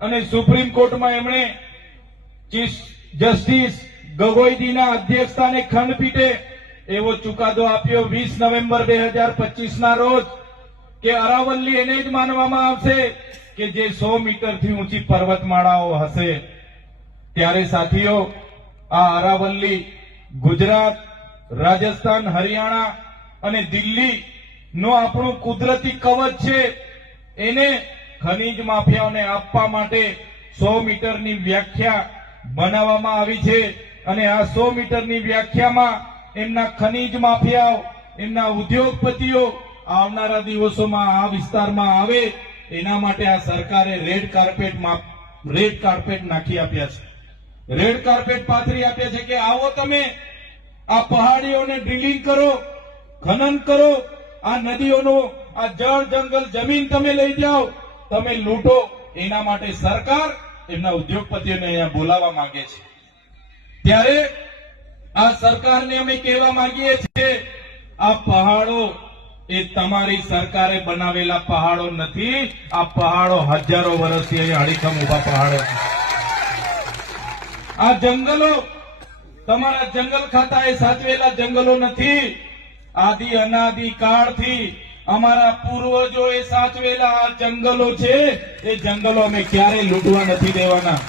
અને સુપ્રીમ કોર્ટમાં એમણે ચીફ જસ્ટિસ ગગોઈજીના અધ્યક્ષસ્થાને ખંડપીઠે એવો ચુકાદો આપ્યો 20 નવેમ્બર 2025 ના રોજ કે અરાવલ્લી એને જ માનવામાં આવશે કે જે 100 મીટરથી ઊંચી પર્વતમાળાઓ હશે। ત્યારે સાથીઓ, આ અરાવલ્લી ગુજરાત, રાજસ્થાન, હરિયાણા અને દિલ્હી નો આપણું કુદરતી કવચ છે। એને ખનીજ માફિયાઓને આપવા માટે 100 મીટરની વ્યાખ્યા બનાવવામાં આવી છે અને આ 100 મીટરની વ્યાખ્યામાં એમના ખનીજ માફિયાઓ, એમના ઉદ્યોગપતિઓ આવનારા દિવસોમાં આ વિસ્તારમાં આવે એના માટે આ સરકારે રેડ કાર્પેટ નાખી આપ્યા છે, રેડ કાર્પેટ પાથરી આપ્યા છે કે આવો તમે આ પહાડીઓને ડ્રિલિંગ કરો, ખનન કરો, આ નદીઓનો આ જળ જંગલ જમીન તમે લઈ જાઓ, તમે લૂંટો। એના માટે સરકાર એમના ઉદ્યોગપતિઓને અહીંયા બોલાવવા માંગે છે। ત્યારે આ સરકારને અમે કહેવા માંગીએ છીએ, આ પહાડો એ તમારી સરકારે બનાવેલા પહાડો નથી, આ પહાડો હજારો વર્ષથી અહીંયા અડીખમ ઉભા પહાડો છે। આ જંગલો તમારા જંગલ ખાતાએ સાચવેલા જંગલો નથી, આદિ અનાદિ કાળથી અમારા પૂર્વજોએ સાચવેલા આ જંગલો છે। એ જંગલો અમે ક્યારે લૂંટવા નથી દેવાના।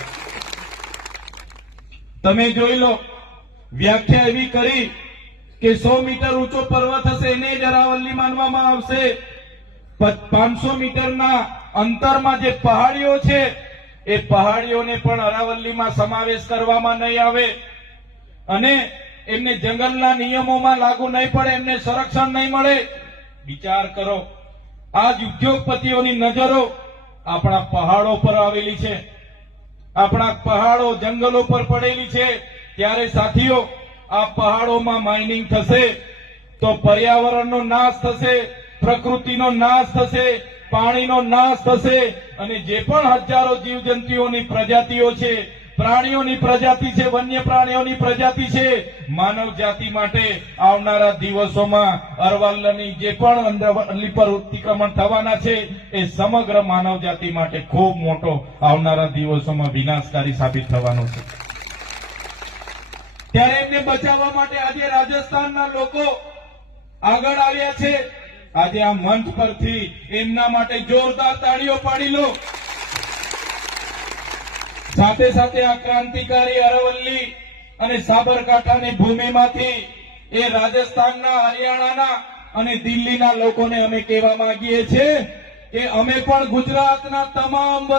તમે જોઈ લો, વ્યાખ્યા એવી કરી કે 100 મીટર ઊંચો પર્વત હશે એને જ અરાવલ્લી માનવામાં આવશે। 500 મીટરના અંતરમાં જે પહાડીઓ છે એ પહાડીઓને પણ અરાવલ્લીમાં સમાવેશ કરવામાં નહીં આવે અને એમને જંગલના નિયમોમાં લાગુ નહીં પડે, એમને સંરક્ષણ નહીં મળે। વિચાર કરો, આ ઉદ્યોગપતિઓની નજરો આપણા પહાડો પર આવેલી છે, આપણા પહાડો જંગલો પર પડેલી છે। ત્યારે સાથીઓ, આ પહાડોમાં માઇનિંગ થશે તો પર્યાવરણનો નાશ થશે, પ્રકૃતિનો નાશ થશે, પાણીનો નાશ થશે અને જે પણ હજારો જીવજંતુઓની પ્રજાતિઓ છે, પ્રાણીઓની પ્રજાતિ છે, વન્ય પ્રાણીઓની પ્રજાતિ છે, માનવ જાતિ માટે આવનારા દિવસોમાં અરવલ્લીની જે પણ અરવલ્લી પર અતિક્રમણ થવાના છે એ સમગ્ર માનવ જાતિ માટે ખૂબ મોટો આવનારા દિવસોમાં વિનાશકારી સાબિત થવાનો છે। ત્યારે એમને બચાવવા માટે આજે રાજસ્થાનના લોકો આગળ આવ્યા છે। આજે આ મંચ પરથી એમના માટે જોરદાર તાળીઓ પાડી લો। સાથે સાથે આ ક્રાંતિકારી અરવલ્લી અને સાબરકાંઠાની ભૂમિમાંથી એ રાજસ્થાનના, હરિયાણાના અને દિલ્હીના લોકોને અમે કહેવા માંગીએ છીએ કે અમે પણ ગુજરાતના તમામ